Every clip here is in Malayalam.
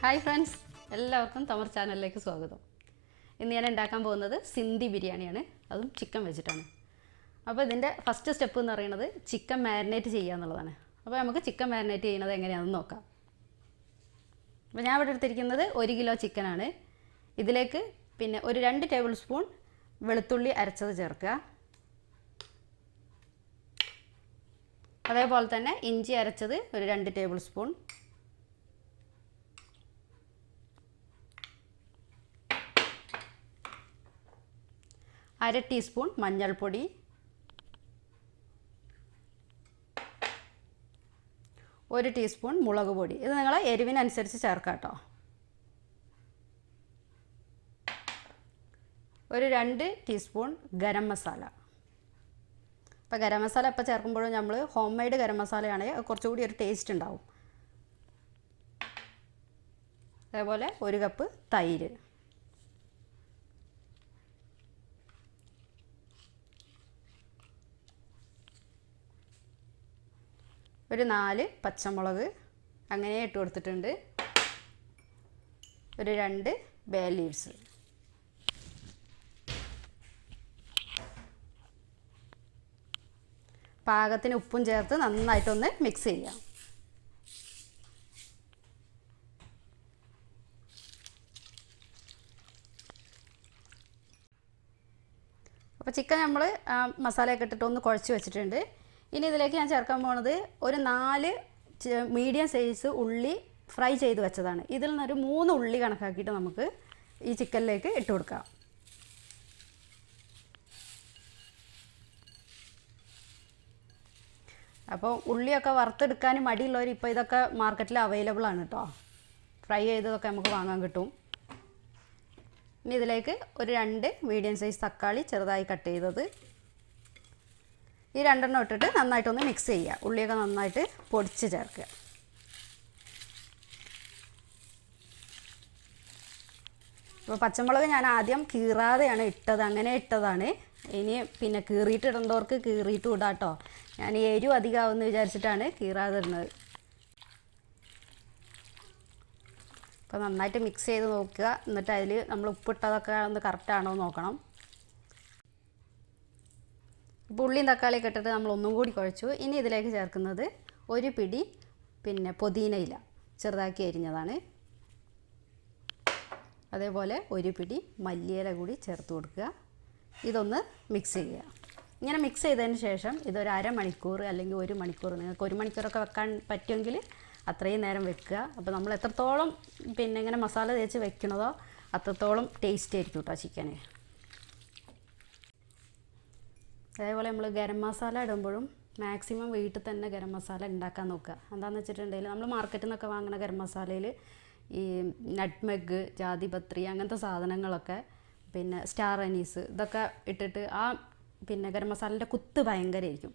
ഹായ് ഫ്രണ്ട്സ്, എല്ലാവർക്കും തമർ ചാനലിലേക്ക് സ്വാഗതം. ഇന്ന് ഞാൻ ഉണ്ടാക്കാൻ പോകുന്നത് സിന്ധി ബിരിയാണിയാണ്, അതും ചിക്കൻ വെച്ചിട്ടാണ്. അപ്പോൾ ഇതിൻ്റെ ഫസ്റ്റ് സ്റ്റെപ്പ് എന്ന് പറയുന്നത് ചിക്കൻ മാരിനേറ്റ് ചെയ്യുക എന്നുള്ളതാണ്. അപ്പോൾ നമുക്ക് ചിക്കൻ മാരിനേറ്റ് ചെയ്യുന്നത് എങ്ങനെയാണെന്ന് നോക്കാം. അപ്പോൾ ഞാൻ ഇവിടെ എടുത്തിരിക്കുന്നത് 1 കിലോ ചിക്കനാണ്. ഇതിലേക്ക് പിന്നെ ഒരു 2 ടേബിൾ സ്പൂൺ വെളുത്തുള്ളി അരച്ചത് ചേർക്കുക. അതേപോലെ തന്നെ ഇഞ്ചി അരച്ചത് ഒരു 2 ടേബിൾ സ്പൂൺ, അര ടീസ്പൂൺ മഞ്ഞൾപ്പൊടി, 1 ടീസ്പൂൺ മുളക് പൊടി. ഇത് നിങ്ങളെ എരിവിനനുസരിച്ച് ചേർക്കാം കേട്ടോ. ഒരു 2 ടീസ്പൂൺ ഗരം മസാല. അപ്പോൾ ഗരം മസാല ഇപ്പോൾ ചേർക്കുമ്പോഴും നമ്മൾ ഹോം മെയ്ഡ് ഗരം മസാലയാണെങ്കിൽ കുറച്ചുകൂടി ഒരു ടേസ്റ്റ് ഉണ്ടാവും. അതേപോലെ 1 കപ്പ് തൈര്, ഒരു 4 പച്ചമുളക് അങ്ങനെ ഇട്ട് കൊടുത്തിട്ടുണ്ട്, ഒരു 2 ബേ ലീവ്സ്, പാകത്തിന് ഉപ്പും ചേർത്ത് നന്നായിട്ടൊന്ന് മിക്സ് ചെയ്യാം. അപ്പോൾ ചിക്കൻ നമ്മൾ മസാലയൊക്കെ ഇട്ടിട്ടൊന്ന് കുഴച്ച് വെച്ചിട്ടുണ്ട്. ഇനി ഇതിലേക്ക് ഞാൻ ചേർക്കാൻ പോകുന്നത് ഒരു 4 മീഡിയം സൈസ് ഉള്ളി ഫ്രൈ ചെയ്ത് വെച്ചതാണ്. ഇതിൽ നിന്നൊരു 3 ഉള്ളി കണക്കാക്കിയിട്ട് നമുക്ക് ഈ ചിക്കനിലേക്ക് ഇട്ട് കൊടുക്കാം. അപ്പോൾ ഉള്ളിയൊക്കെ വറുത്തെടുക്കാൻ മടിയുള്ളവർ ഇപ്പോൾ ഇതൊക്കെ മാർക്കറ്റിൽ അവൈലബിൾ ആണ് കേട്ടോ. ഫ്രൈ ചെയ്തതൊക്കെ നമുക്ക് വാങ്ങാൻ കിട്ടും. ഇനി ഇതിലേക്ക് ഒരു 2 മീഡിയം സൈസ് തക്കാളി ചെറുതായി കട്ട് ചെയ്തത്, ഈ 2 എണ്ണം ഇട്ടിട്ട് നന്നായിട്ടൊന്ന് മിക്സ് ചെയ്യുക. ഉള്ളിയൊക്കെ നന്നായിട്ട് പൊടിച്ച് ചേർക്കുക. അപ്പോൾ പച്ചമുളക് ഞാൻ ആദ്യം കീറാതെയാണ് ഇട്ടത്, അങ്ങനെ ഇട്ടതാണ്. ഇനി പിന്നെ കീറിയിട്ട് ഇടേണ്ടവർക്ക് കീറിയിട്ട് ഇടാം കേട്ടോ. ഞാൻ എരിവ് അധികമാവുമെന്ന് വിചാരിച്ചിട്ടാണ് കീറാതെ ഇടുന്നത്. അപ്പോൾ നന്നായിട്ട് മിക്സ് ചെയ്ത് നോക്കുക. എന്നിട്ട് അതിൽ നമ്മൾ ഉപ്പിട്ടതൊക്കെ ഒന്ന് കറക്റ്റാണോ എന്ന് നോക്കണം. ഇപ്പോൾ ഉള്ളിയും തക്കാളിയൊക്കെ ഇട്ടിട്ട് നമ്മൾ ഒന്നും കൂടി കുഴച്ചു. ഇനി ഇതിലേക്ക് ചേർക്കുന്നത് ഒരു പിടി പിന്നെ പുതിന ഇല ചെറുതാക്കി അരിഞ്ഞതാണ്, അതേപോലെ ഒരു പിടി മല്ലിയില കൂടി ചേർത്ത് കൊടുക്കുക. ഇതൊന്ന് മിക്സ് ചെയ്യുക. ഇങ്ങനെ മിക്സ് ചെയ്തതിന് ശേഷം ഇതൊരു അരമണിക്കൂർ അല്ലെങ്കിൽ 1 മണിക്കൂർ, നിങ്ങൾക്ക് 1 മണിക്കൂറൊക്കെ വെക്കാൻ പറ്റുമെങ്കിൽ അത്രയും നേരം വെക്കുക. അപ്പോൾ നമ്മൾ എത്രത്തോളം പിന്നെ ഇങ്ങനെ മസാല തേച്ച് വെക്കണതോ അത്രത്തോളം ടേസ്റ്റ് ആയിരിക്കും കേട്ടോ ചിക്കന്. അതേപോലെ നമ്മൾ ഗരം മസാല ഇടുമ്പോഴും മാക്സിമം വീട്ടിൽ തന്നെ ഗരം മസാല ഉണ്ടാക്കാൻ നോക്കുക. എന്താണെന്ന് വെച്ചിട്ടുണ്ടെങ്കിൽ നമ്മൾ മാർക്കറ്റിൽ നിന്നൊക്കെ വാങ്ങുന്ന ഗരം മസാലയിൽ ഈ നട്ട്മെഗ്, ജാതിപത്രി അങ്ങനത്തെ സാധനങ്ങളൊക്കെ, പിന്നെ സ്റ്റാർ അനീസ് ഇതൊക്കെ ഇട്ടിട്ട് ആ പിന്നെ ഗരം മസാലൻ്റെ കുത്ത് ഭയങ്കരമായിരിക്കും.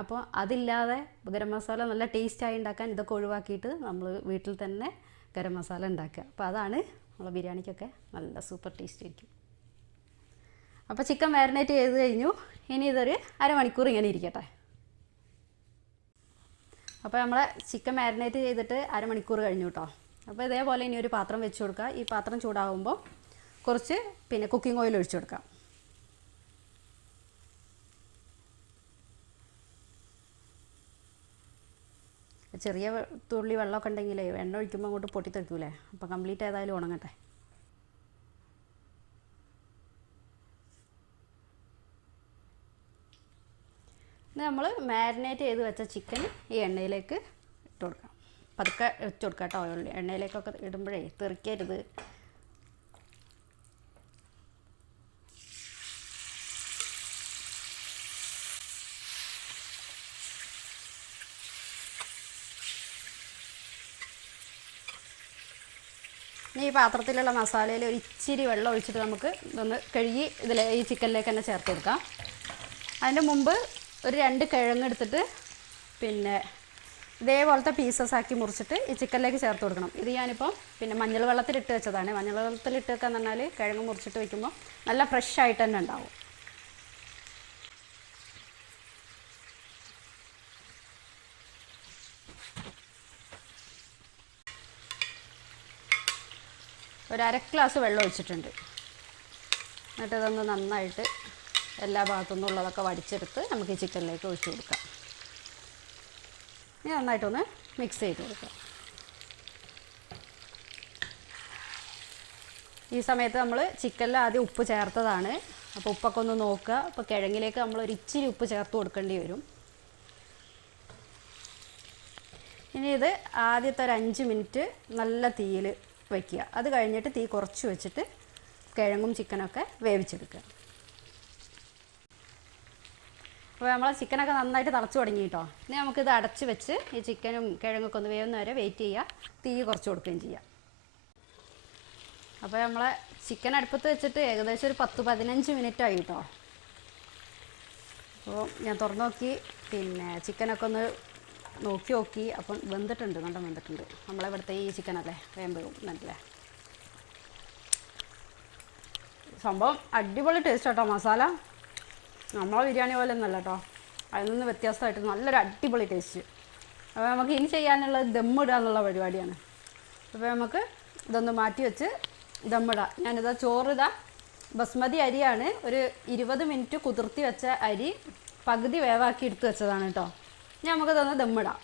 അപ്പോൾ അതില്ലാതെ ഗരം മസാല നല്ല ടേസ്റ്റായി ഉണ്ടാക്കാൻ ഇതൊക്കെ ഒഴിവാക്കിയിട്ട് നമ്മൾ വീട്ടിൽ തന്നെ ഗരം മസാല ഉണ്ടാക്കുക. അപ്പോൾ അതാണ് നമ്മളെ ബിരിയാണിക്കൊക്കെ നല്ല സൂപ്പർ ടേസ്റ്റ് ആയിരിക്കും. അപ്പോൾ ചിക്കൻ മാരിനേറ്റ് ചെയ്ത് കഴിഞ്ഞു. ഇനി ഇതൊരു അരമണിക്കൂർ ഇങ്ങനെ ഇരിക്കട്ടെ. അപ്പോൾ നമ്മളെ ചിക്കൻ മാരിനേറ്റ് ചെയ്തിട്ട് അരമണിക്കൂർ കഴിഞ്ഞു കേട്ടോ. അപ്പോൾ ഇതേപോലെ ഇനി ഒരു പാത്രം വെച്ച് കൊടുക്കുക. ഈ പാത്രം ചൂടാകുമ്പോൾ കുറച്ച് പിന്നെ കുക്കിംഗ് ഓയിൽ ഒഴിച്ചു കൊടുക്കാം. ചെറിയ തുള്ളി വെള്ളമൊക്കെ ഉണ്ടെങ്കിലേ എണ്ണ ഒഴിക്കുമ്പോൾ അങ്ങോട്ട് പൊട്ടിത്തെറിക്കൂലേ. അപ്പോൾ കംപ്ലീറ്റ് ഏതായാലും ഉണങ്ങട്ടെ. ഇത് നമ്മൾ മാരിനേറ്റ് ചെയ്ത് വെച്ച ചിക്കൻ ഈ എണ്ണയിലേക്ക് ഇട്ട് കൊടുക്കാം. പതുക്കെ വെച്ച് കൊടുക്കാം കേട്ടോ. എണ്ണയിലേക്കൊക്കെ ഇടുമ്പോഴേ തെറിക്കരുത്. ഇനി ഈ പാത്രത്തിലുള്ള മസാലയിൽ ഒരു ഇച്ചിരി വെള്ളം ഒഴിച്ചിട്ട് നമുക്ക് ഇതൊന്ന് കഴുകി ഈ ചിക്കനിലേക്ക് തന്നെ ചേർത്ത് കൊടുക്കാം. അതിൻ്റെ മുമ്പ് ഒരു 2 കിഴങ്ങ് എടുത്തിട്ട് പിന്നെ ഇതേപോലത്തെ പീസസ് ആക്കി മുറിച്ചിട്ട് ഈ ചിക്കനിലേക്ക് ചേർത്ത് കൊടുക്കണം. ഇത് ഞാനിപ്പോൾ പിന്നെ മഞ്ഞൾ വെള്ളത്തിലിട്ട് വെച്ചതാണ്. മഞ്ഞൾ വെള്ളത്തിലിട്ട് വെക്കാന്ന് പറഞ്ഞാൽ കിഴങ്ങ് മുറിച്ചിട്ട് വയ്ക്കുമ്പോൾ നല്ല ഫ്രഷ് ആയിട്ട് തന്നെ ഉണ്ടാവും. ഒരു 1/2 ഗ്ലാസ് വെള്ളം ഒഴിച്ചിട്ടുണ്ട്. എന്നിട്ട് ഇതൊന്ന് നന്നായിട്ട് എല്ലാ ഭാഗത്തു നിന്നുള്ളതൊക്കെ വടിച്ചെടുത്ത് നമുക്ക് ഈ ചിക്കനിലേക്ക് ഒഴിച്ച് കൊടുക്കാം. ഇനി നന്നായിട്ടൊന്ന് മിക്സ് ചെയ്ത് കൊടുക്കാം. ഈ സമയത്ത് നമ്മൾ ചിക്കനിൽ ആദ്യം ഉപ്പ് ചേർത്തതാണ്. അപ്പോൾ ഉപ്പൊക്കെ ഒന്ന് നോക്കുക. അപ്പോൾ കിഴങ്ങിലേക്ക് നമ്മൾ ഒരു ഇച്ചിരി ഉപ്പ് ചേർത്ത് കൊടുക്കേണ്ടി വരും. ഇനി ഇത് ആദ്യത്തെ ഒരു 5 മിനിറ്റ് നല്ല തീയിൽ വയ്ക്കുക. അത് കഴിഞ്ഞിട്ട് തീ കുറച്ച് വെച്ചിട്ട് കിഴങ്ങും ചിക്കനൊക്കെ വേവിച്ചെടുക്കുക. അപ്പോൾ നമ്മളെ ചിക്കനൊക്കെ നന്നായിട്ട് തിളച്ച് തുടങ്ങി കേട്ടോ. ഇനി നമുക്കിത് അടച്ച് വെച്ച് ഈ ചിക്കനും കിഴങ്ങൊക്കെ ഒന്ന് വേവുന്ന വരെ വെയിറ്റ് ചെയ്യുക. തീ കുറച്ച് കൊടുക്കുകയും ചെയ്യുക. അപ്പോൾ നമ്മളെ ചിക്കൻ അടുപ്പത്ത് വെച്ചിട്ട് ഏകദേശം ഒരു 10-15 മിനിറ്റ് ആയി കേട്ടോ. അപ്പോൾ ഞാൻ തുറന്ന് നോക്കി, പിന്നെ ചിക്കനൊക്കെ ഒന്ന് നോക്കി. അപ്പം വെന്തിട്ടുണ്ട്, നല്ല വെന്തിട്ടുണ്ട്. നമ്മളിവിടുത്തെ ഈ ചിക്കനല്ലേ വേമ്പഴും നല്ലേ. സംഭവം അടിപൊളി ടേസ്റ്റ് കേട്ടോ. മസാല നമ്മളെ ബിരിയാണി പോലെ ഒന്നല്ല കേട്ടോ, അതിൽ നിന്ന് വ്യത്യസ്തമായിട്ട് നല്ലൊരു അടിപൊളി ടേസ്റ്റ്. അപ്പോൾ നമുക്ക് ഇനി ചെയ്യാനുള്ളത് ദമ്മിടുക എന്നുള്ള പരിപാടിയാണ്. അപ്പോൾ നമുക്ക് ഇതൊന്ന് മാറ്റി വെച്ച് ദമ്മിടാം. ഞാനിതാ ചോറിതാ ബസ്മതി അരിയാണ്, ഒരു 20 മിനിറ്റ് കുതിർത്തി വെച്ച അരി പകുതി വേവാക്കി എടുത്ത് വെച്ചതാണ് കേട്ടോ. ഇനി നമുക്കിതൊന്ന് ദമ്മിടാം.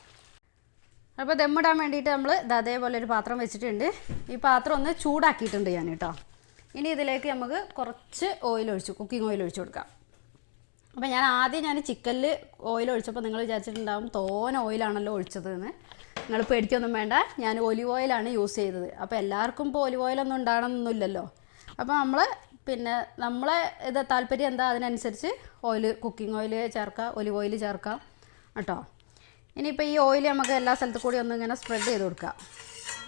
അപ്പോൾ ദമ്മിടാൻ വേണ്ടിയിട്ട് നമ്മൾ അതേപോലെ ഒരു പാത്രം വെച്ചിട്ടുണ്ട്. ഈ പാത്രം ഒന്ന് ചൂടാക്കിയിട്ടുണ്ട് ഞാൻ കേട്ടോ. ഇനി ഇതിലേക്ക് നമുക്ക് കുറച്ച് കുക്കിംഗ് ഓയിൽ ഒഴിച്ച് കൊടുക്കാം. അപ്പോൾ ഞാൻ ചിക്കനിൽ ഓയിൽ ഒഴിച്ചപ്പോൾ നിങ്ങൾ വിചാരിച്ചിട്ടുണ്ടാകും തോനെ ഓയിലാണല്ലോ ഒഴിച്ചതെന്ന്. നിങ്ങൾ പേടിക്കൊന്നും വേണ്ട, ഞാൻ ഒലിവ് ഓയിലാണ് യൂസ് ചെയ്തത്. അപ്പോൾ എല്ലാവർക്കും ഇപ്പോൾ ഒലിവ് ഓയിലൊന്നും ഉണ്ടാകണമെന്നൊന്നുമില്ലല്ലോ. അപ്പോൾ നമ്മളെ ഇത് താല്പര്യം എന്താ അതിനനുസരിച്ച് കുക്കിംഗ് ഓയിൽ ചേർക്കാം, ഒലിവ് ഓയിൽ ചേർക്കാം കേട്ടോ. ഇനിയിപ്പോൾ ഈ ഓയിൽ നമുക്ക് എല്ലാ സ്ഥലത്തു കൂടി ഒന്ന് ഇങ്ങനെ സ്പ്രെഡ് ചെയ്ത് കൊടുക്കാം.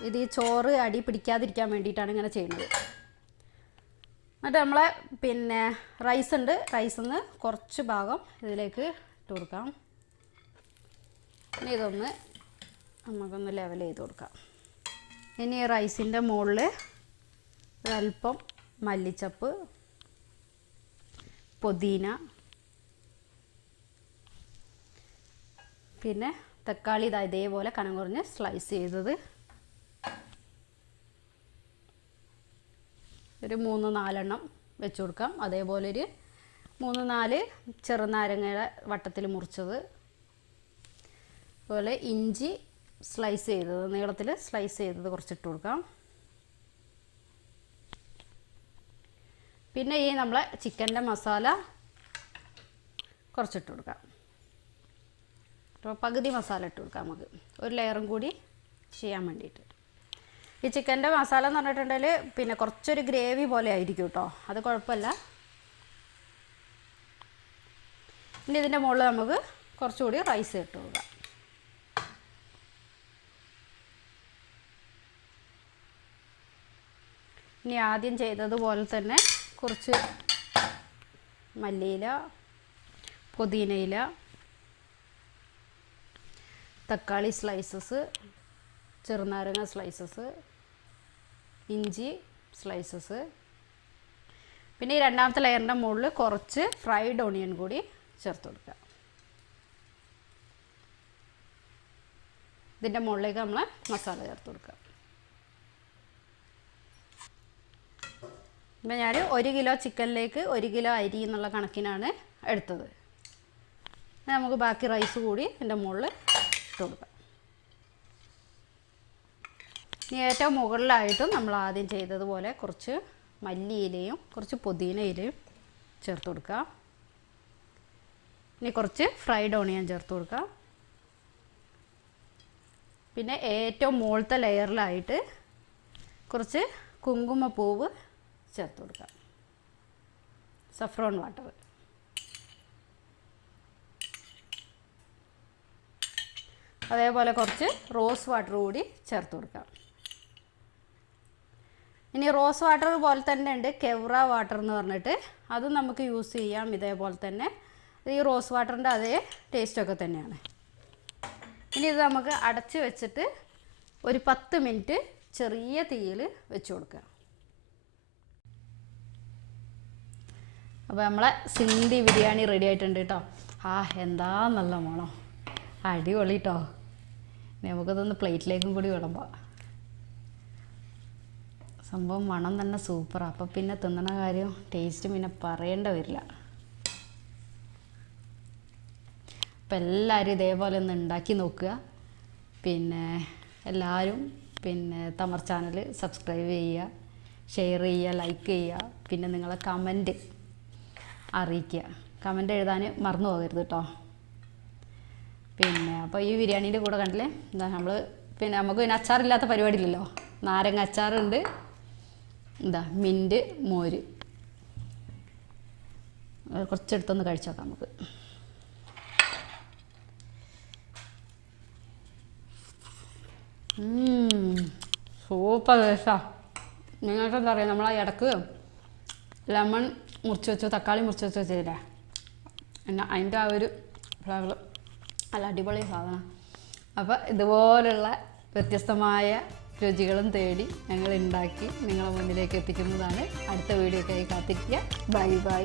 ഇത് ഈ ചോറ് അടി പിടിക്കാതിരിക്കാൻ വേണ്ടിയിട്ടാണ് ഇങ്ങനെ ചെയ്യുന്നത്. എന്നിട്ട് നമ്മളെ റൈസ് ഉണ്ട്, റൈസിൽ നിന്ന് കുറച്ച് ഭാഗം ഇതിലേക്ക് ഇട്ട് കൊടുക്കാം. ഇനി ഇതൊന്ന് നമുക്കൊന്ന് ലെവൽ ചെയ്ത് കൊടുക്കാം. ഇനി റൈസിൻ്റെ മുകളിൽ ഒരല്പം മല്ലിച്ചപ്പ്, പുതിന, പിന്നെ തക്കാളി ഇതേപോലെ കനം കുറഞ്ഞ് സ്ലൈസ് ചെയ്തത് ഒരു 3-4 വെച്ച് കൊടുക്കാം. അതേപോലെ ഒരു 3-4 ചെറുനാരങ്ങയുടെ വട്ടത്തിൽ മുറിച്ചത്, അതുപോലെ ഇഞ്ചി സ്ലൈസ് ചെയ്തത്, നീളത്തിൽ സ്ലൈസ് ചെയ്തത് കുറച്ചിട്ട് കൊടുക്കാം. പിന്നെ ഈ നമ്മളെ ചിക്കൻ്റെ മസാല കുറച്ചിട്ട് കൊടുക്കാം. അപ്പോൾ പകുതി മസാല ഇട്ട് കൊടുക്കാം നമുക്ക്, ഒരു ലെയറും കൂടി ചെയ്യാൻ വേണ്ടിയിട്ട്. ഈ ചിക്കൻ്റെ മസാല എന്ന് പറഞ്ഞിട്ടുണ്ടെങ്കിൽ കുറച്ചൊരു ഗ്രേവി പോലെ ആയിരിക്കും കേട്ടോ, അത് കുഴപ്പമില്ല. ഇനി ഇതിൻ്റെ മുകളിൽ നമുക്ക് കുറച്ചുകൂടി റൈസ് ഇട്ട് കൊടുക്കാം. ഇനി ആദ്യം ചെയ്തതുപോലെ തന്നെ കുറച്ച് മല്ലിയില, പുതിനയില, തക്കാളി സ്ലൈസസ്, ചെറുനാരങ്ങ സ്ലൈസസ്, ഇഞ്ചി സ്ലൈസസ്, പിന്നെ ഈ രണ്ടാമത്തെ ലെയറിൻ്റെ മുകളിൽ കുറച്ച് ഫ്രൈഡ് ഓണിയൻ കൂടി ചേർത്ത് കൊടുക്കുക. ഇതിൻ്റെ മുകളിലേക്ക് നമ്മൾ മസാല ചേർത്ത് കൊടുക്കുക. ഇപ്പം ഞാൻ 1 കിലോ ചിക്കനിലേക്ക് 1 കിലോ അരി എന്നുള്ള കണക്കിനാണ് എടുത്തത്. നമുക്ക് ബാക്കി റൈസ് കൂടി ഇതിൻ്റെ മുകളിൽ ഇട്ട് കൊടുക്കാം. ഇനി ഏറ്റവും മുകളിലായിട്ടും നമ്മൾ ആദ്യം ചെയ്തതുപോലെ കുറച്ച് മല്ലിയിലയും കുറച്ച് പുതിനയിലയും ചേർത്ത് കൊടുക്കുക. ഇനി കുറച്ച് ഫ്രൈഡ് ഓണിയൻ ചേർത്ത് കൊടുക്കുക. പിന്നെ ഏറ്റവും മുകളിലത്തെ ലെയറിലായിട്ട് കുറച്ച് കുങ്കുമപ്പൂവ് ചേർത്ത് കൊടുക്കാം, സഫ്രോൺ വാട്ടർ. അതേപോലെ കുറച്ച് റോസ് വാട്ടർ കൂടി ചേർത്ത് കൊടുക്കാം. ഇനി റോസ് വാട്ടർ പോലെ തന്നെ ഉണ്ട് കെവ്ര വാട്ടർ എന്ന് പറഞ്ഞിട്ട്, അതും നമുക്ക് യൂസ് ചെയ്യാം ഇതേപോലെ തന്നെ. ഈ റോസ് വാട്ടറിൻ്റെ അതേ ടേസ്റ്റൊക്കെ തന്നെയാണ്. ഇനി ഇത് നമുക്ക് അടച്ച് വെച്ചിട്ട് ഒരു 10 മിനിറ്റ് ചെറിയ തീയിൽ വെച്ച് കൊടുക്കുക. അപ്പോൾ നമ്മളെ സിന്ധി ബിരിയാണി റെഡി ആയിട്ടുണ്ട് കേട്ടോ. എന്താ നല്ല മണം, അടിപൊളി കേട്ടോ. നമുക്കതൊന്ന് പ്ലേറ്റിലേക്കും കൂടി വിളമ്പാം. സംഭവം മണം തന്നെ സൂപ്പറാണ്. അപ്പോൾ പിന്നെ തിന്നണ കാര്യം ടേസ്റ്റ് പിന്നെ പറയേണ്ട വരില്ല. അപ്പം എല്ലാവരും ഇതേപോലെ ഒന്ന് ഉണ്ടാക്കി നോക്കുക. പിന്നെ എല്ലാവരും പിന്നെ തമർ ചാനൽ സബ്സ്ക്രൈബ് ചെയ്യുക, ഷെയർ ചെയ്യുക, ലൈക്ക് ചെയ്യുക. പിന്നെ നിങ്ങളെ കമൻറ്റ് അറിയിക്കുക. കമൻറ്റ് എഴുതാൻ മറന്നു പോകരുത് കേട്ടോ. പിന്നെ അപ്പോൾ ഈ ബിരിയാണീൻ്റെ കൂടെ കണ്ടില്ലേ, എന്താ നമ്മൾ പിന്നെ നമുക്ക് പിന്നെ അച്ചാറില്ലാത്ത പരിപാടിയില്ലല്ലോ. നാരങ്ങ അച്ചാറുണ്ട്, എന്താ മിൻറ്റ്, മോര്. കുറച്ചെടുത്തൊന്ന് കഴിച്ചു നോക്കാം നമുക്ക്. സൂപ്പർ ടേസ്റ്റാണ്. നിങ്ങൾക്കെന്താ പറയുക, നമ്മൾ ആ ഇടക്ക് ലെമൺ മുറിച്ച് വെച്ചോ, തക്കാളി മുറിച്ച് വെച്ചോ ചെയ്തില്ലേ, എന്നാൽ അതിൻ്റെ ആ ഒരു ഫ്ലേവർ നല്ല അടിപൊളി സാധനം. അപ്പോൾ ഇതുപോലുള്ള വ്യത്യസ്തമായ രുചികളും തേടി ഞങ്ങൾ ഉണ്ടാക്കി നിങ്ങളെ മുന്നിലേക്ക് എത്തിക്കുന്നതാണ്. അടുത്ത വീഡിയോക്കായി കാത്തിരിക്കുക. Bye bye.